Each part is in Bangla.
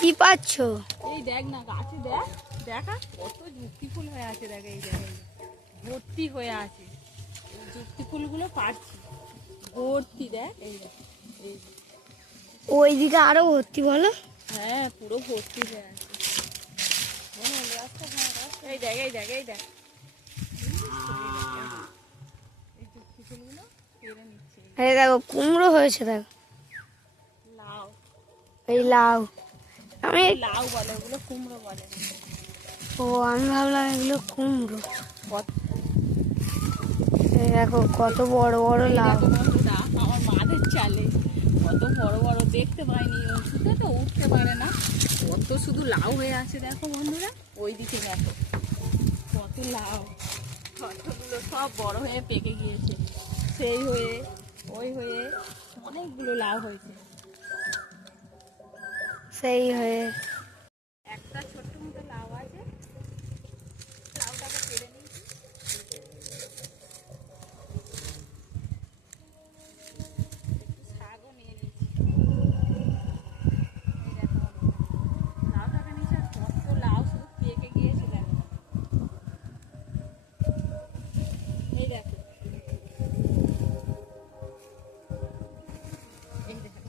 কি পাচ্ছো? এই দেখ না গাছে দেখ, দেখা কত যুক্তি ফুল হয়ে আছে, দেখ এই দেখ ভর্তি হয়ে আছে। এই যুক্তি ফুলগুলো পাচ্ছি ভর্তি, দেখ এই দেখ এই। ওইদিকে আরো ভর্তি বলো। হ্যাঁ পুরো ভর্তি হয়ে আছে। এই দেখ এই দেখ এই দেখ এই যুক্তি ফুলগুলো কেড়ে নিচ্ছে। আরে দেখো কুমড়ো হয়েছে, দেখো লাউ, এই লাউ। আমি লাউ বলে ওগুলো, কুমড়ো বলে। আমি ভাবলাম এগুলো কুমড়ো। কত এই দেখো কত বড় বড় লাউ। দেখো বন্ধুরা, আমার মাদের চালে কত বড় বড়, দেখতে পাইনি ওষুধে তো উঠতে পারে না, কত শুধু লাউ হয়ে আছে। দেখো বন্ধুরা ওই দিকে দেখো কত লাউ, কতগুলো সব বড় হয়ে পেকে গিয়েছে, সেই হয়ে ওই হয়ে অনেকগুলো লাউ হয়েছে। সেই হয়ে একটা ছোট্ট মতো লাউ আছে, লাউটাকে কেটে নিয়েছি। শাকও নিয়ে নিয়েছি। এই দেখো লাউটাকে নিচে কত লাউ শুধু পেকে গিয়েছে। দেখো এই দেখো এই দেখো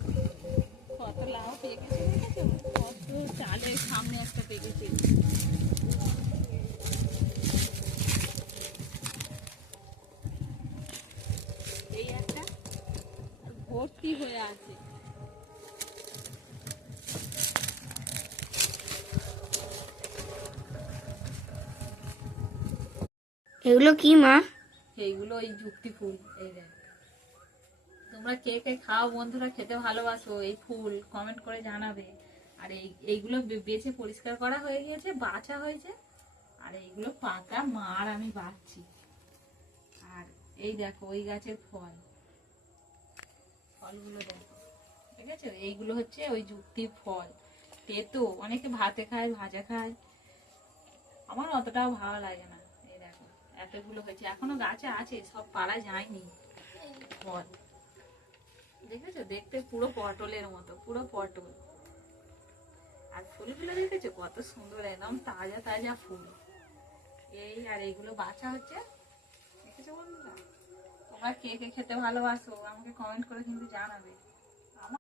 কত লাউ পেকেছে, দেখেছো কত চালের সামনে একটা পেকেছে। এই একটা ভর্তি হয়ে আছে। এগুলো কি মা? এইগুলো ওই যুক্তি ফুল। এই দেখ, তোমরা কে কে খাও বন্ধুরা, খেতে ভালোবাসো এই ফুল, কমেন্ট করে জানাবে। আর এইগুলো বেছে পরিষ্কার করা হয়ে গিয়েছে, বাছা হয়েছে। আর এইগুলো পাকা মার আমি বাছছি। আর এই দেখো ওই গাছের ফল, ফলগুলো দেখো, ঠিক আছে? এইগুলো হচ্ছে ওই যুক্তির ফল, তেতো, অনেকে ভাতে খায়, ভাজা খায়, আমার অতটাও ভালো লাগে না। এই দেখো এতগুলো হয়েছে, এখনো গাছে আছে, সব পাড়া যায়নি ফল। দেখেছো দেখতে পুরো পটলের মতো, পুরো পটল। আর ফুলগুলো দেখেছো কত সুন্দর, একদম তাজা তাজা ফুল। এই আর এইগুলো বাছা হচ্ছে, দেখেছো বন্ধুরা? তোমরা কে কে খেতে ভালোবাসো আমাকে কমেন্ট করে কিন্তু জানাবে।